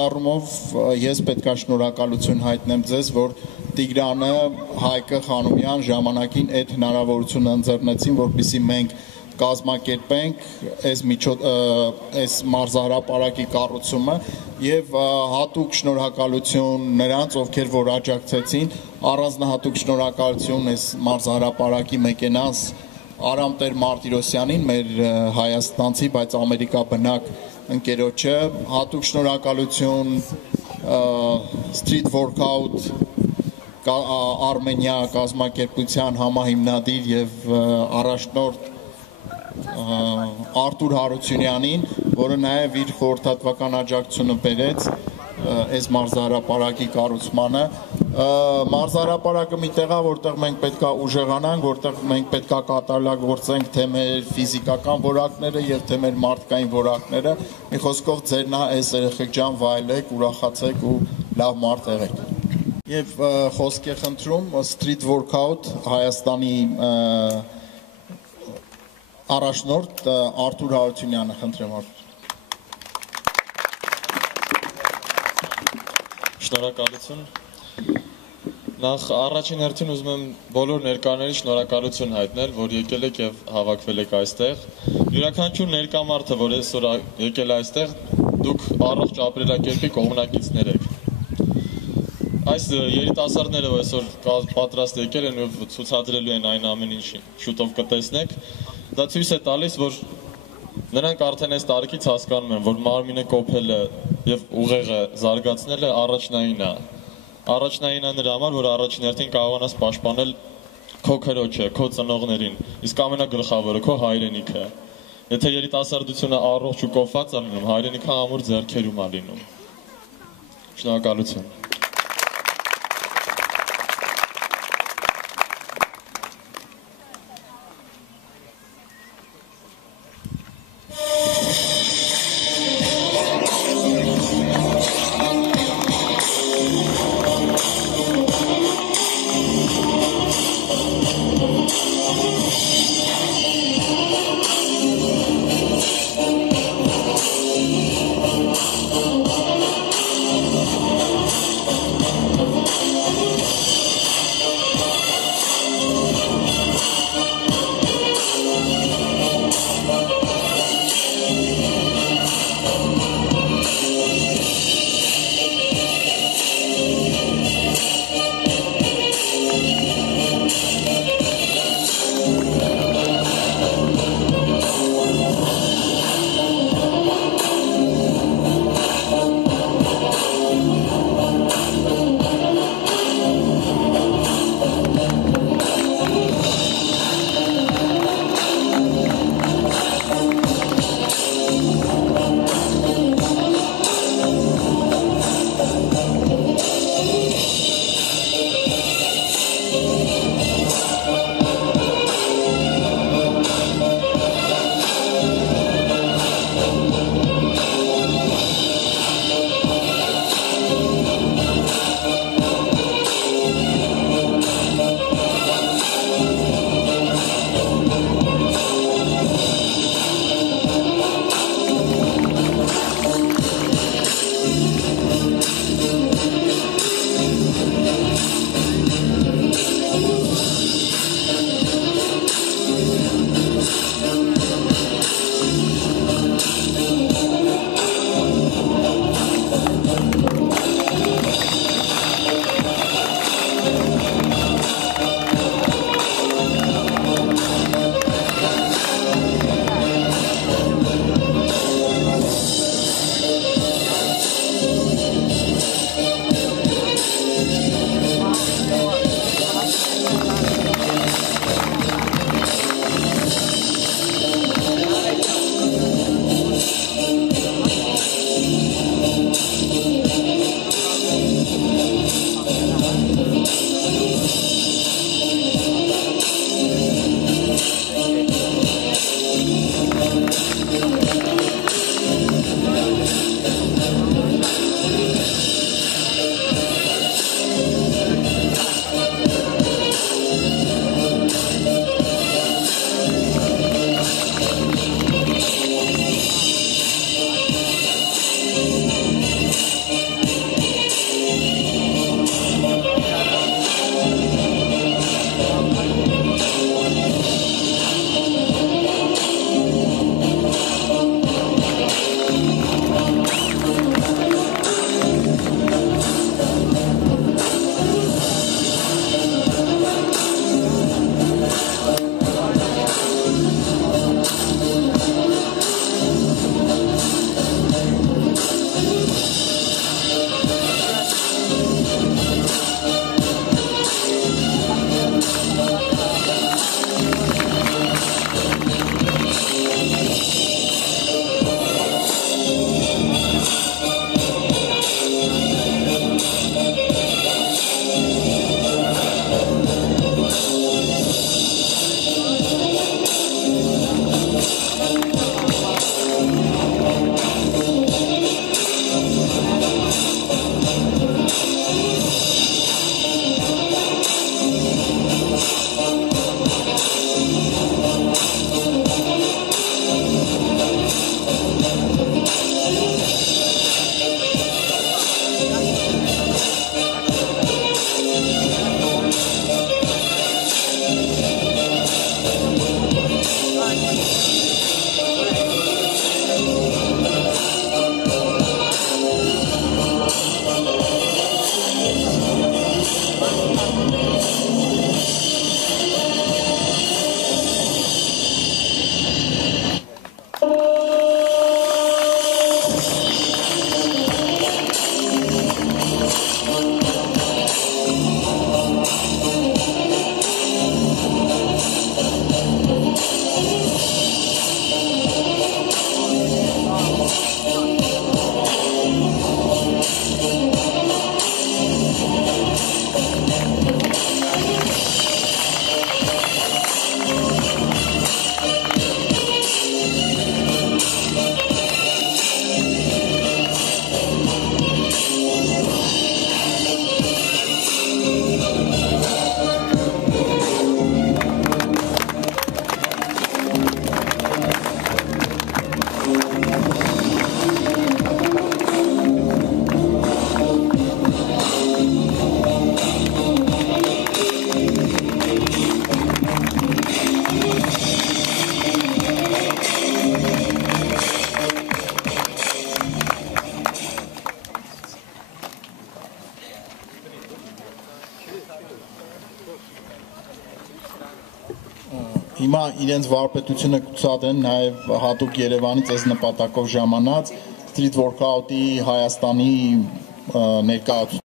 Առումով ես պետք է շնորհակալություն հայտնեմ ձեզ, որ Տիգրանը, Հայկը, Խանոմյան ժամանակին այդ հնարավորությունը ընձեռնեցին, որպեսզի մենք կազմակերպենք այս մարզահրապարակի կառուցումը եւ հատուկ շնորհակալություն նրանց, ովքեր որ աջակցեցին, առանձնահատուկ շնորհակալություն այս մարզահրապարակի մեկենաս Արամ Տեր Մարտիրոսյանին, մեր հայաստանցի, բայց ամերիկա բնակ ընկերոջը, հատուկ շնորհակալություն Street Workout Armenia կազմակերպության համահիմնադիր եւ առաջնորդ Արտուր Հարությունյանին, որը նաեւ իր խորհրդատվական աջակցությունը բերեց այս մարզահրապարակի կառուցմանը։ Մարզահրապարակը մի տեղ է, որտեղ մենք պետքա ուժեղանանք, որտեղ մենք պետքա կատարելագործենք թե մեր ֆիզիկական որակները եւ թե մեր մարդկային որակները։ Մի խոսքով ձերն այս երեխեք ջան վայելեք, ուրախացեք ու լավ մարդ եղեք։ Եվ խոսք է խնդրում Street Workout Հայաստանի առաջնորդ Արտուր Հարությունյանը, խնդրեմ Արտուր։ Շնորհակալություն։ Նախ առաջին հերթին ուզում եմ բոլոր ներկաներին շնորհակալություն հայտնել, որ եկել եք եւ հավաքվել եք այստեղ։ Յուրաքանչյուր ներկամարտը, որ այսօր եկել է այստեղ, դուք առողջ ապրելակերպի կողմնակիցներ եք։ Այս երիտասարդները, որ այսօր պատրաստ եկել են եւ ցուցադրելու են այն ամեն ինչ շուտով կտեսնեք, դա ցույց է տալիս, որ նրանք արդեն այս տարիքից հասկանում են, որ մարմինը կոփելը եւ ուղեղը զարգացնելը առաջնային է։ Առաջնային է նրա համար, որ առաջին հերթին կարողանաս պաշտպանել քո քրոջը, քո ծնողներին, իսկ ամենագլխավորը քո հայրենիքը։ Եթե երիտասարդությունը առողջ ու կոփված է լինում, հայրենիքը ամուր ձեռքերում է լինում։ Շնորհակալություն։ հիմա իրենց վարպետությունը կցուցադրեն նաև հատուկ Երևանից այս նպատակով ժամանած Street Workout-ի Հայաստանի ներկայացուցիչ